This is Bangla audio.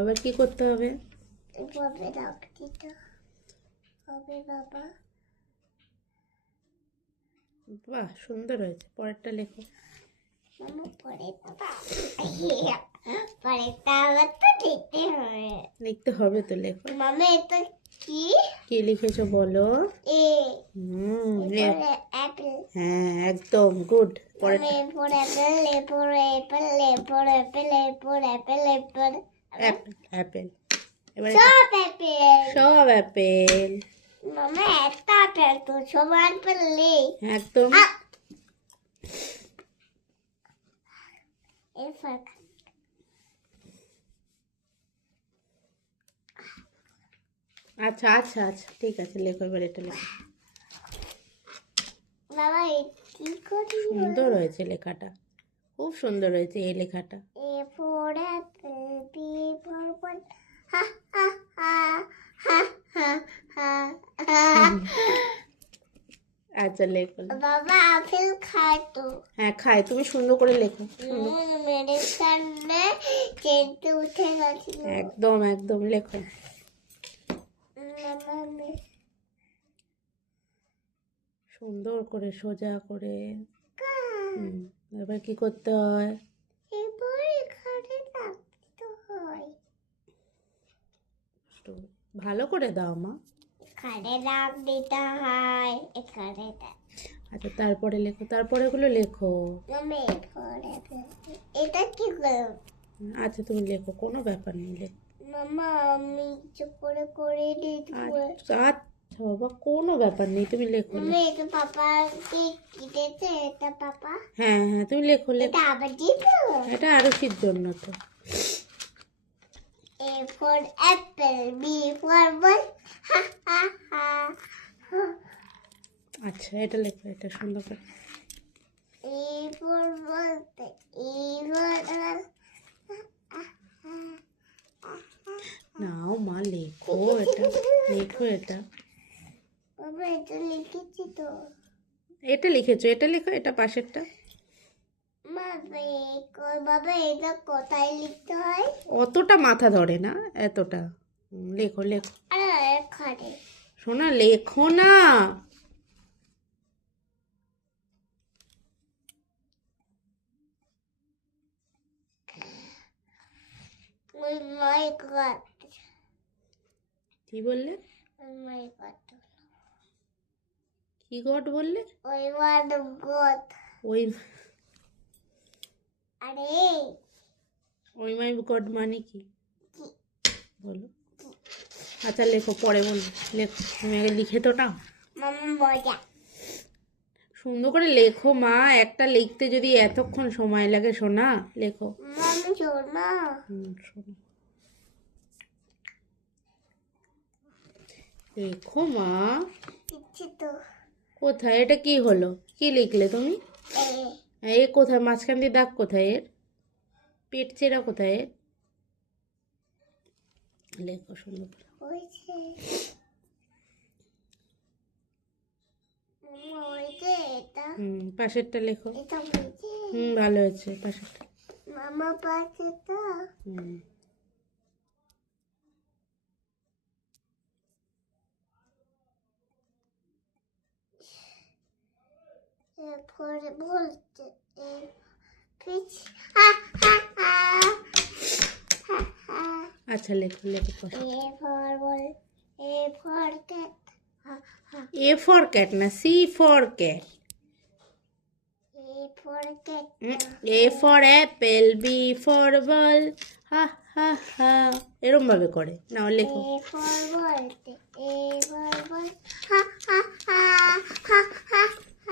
এবার কি করতে হবে? এভাবে রাখ দিতে হবে বাবা। বাহ, সুন্দর হয়েছে। পরেরটা লেখো। মামা পরে বাবা পরেরটা আবার তো লিখতে হবে। লিখতে হবে তো, লেখো। মামা এটা কি? কি লিখেছো বলো? এ এ। অ্যাপেল। হ্যাঁ, একদম গুড। পরেরটা। For Apple, A for Apple, A for Apple, A for Apple, A for Apple Apple. এবার সব অ্যাপেল। সব অ্যাপেল। মামা একটা অ্যাপেল তো সব অ্যাপেল নেই। একদম। এ ফর আচ্ছা আচ্ছা আচ্ছা, ঠিক আছে, লেখো এবার এটা লেখো। বাবা কি করি? সুন্দর হয়েছে লেখাটা, খুব সুন্দর হয়েছে এই লেখাটা। A for apple, B for ball. Ha ha ha ha ha ha ha. আচ্ছা লেখো। বাবা আপেল খায় তো। হ্যাঁ খায়, তুমি সুন্দর করে লেখো। মেরে সামনে চেনতে উঠে গেছিল। একদম একদম লেখো। সুন্দর করে সোজা করে। এবার কি করতে হয়? এবার এখানে রাখতে হয়। ভালো করে দাও মা। এখানে রাখ দিতে হয় এখানে। আচ্ছা তারপরে লেখো, তারপরে এগুলো লেখো। এটা কি করব? আচ্ছা তুমি লেখো, কোনো ব্যাপার নেই, লেখো। মামা আমি চুপ করে লিখবো। আচ্ছা আচ্ছা বাবা, কোনো ব্যাপার নেই, তুমি লেখো। মামা এটা পাপা কি কিনেছে? এটা পাপা? হ্যাঁ হ্যাঁ, তুমি লেখো লেখো। এটা আবার দিব? এটা আরুষির জন্য তো। A for apple, B for ball. Ha ha ha. আচ্ছা এটা লেখো, এটা সুন্দর করে। A for ball, A for ball. নাও মা লেখো এটা, লেখো এটা। বাবা এটা লিখেছি তো। এটা লিখেছো, এটা লেখো, এটা পাশেরটা। বাবা এটা কোথায় লিখতে হয়? অতটা মাথা ধরে না, এতটা। লেখো লেখো। আরে এখানে। শোনা লেখো না। ওই মাই গড। কি বললে? ওই মাই গড। কি গড বললে? ওই ওয়ার্ড গড। ওই আরে ওই মাই গড মানে কি বলো? আচ্ছা লেখো, পরে বলবো, লেখো, তুমি আগে লিখে তো নাও। মামা মজা। সুন্দর করে লেখো মা, একটা লিখতে যদি এতক্ষণ সময় লাগে শোনা, লেখো। মামা শোনা। শোনো, লেখো মা। দিচ্ছি তো। কোথায়? এটা কি হলো? কি লিখলে তুমি? এ কোথায়? মাঝখান দিয়ে দাগ কোথায় এর? পেট চেরা কোথায় এর? লেখো সুন্দর করে। হয়েছে। মামা হয়েছে এটা। পাশেরটা লেখো। এটা হয়েছে। ভালো হয়েছে, পাশেরটা। মামা পাশেটা। এরপরে বলতে পিছ। আচ্ছা লেখো লেখো পাশে। A for ball, A for cat. A for cat না, C for cat. A for cat. A for apple, B for ball. হা হা হা, এরম ভাবে করে নাও, লেখো। A for ball, A for ball. হা হা হা হা হা।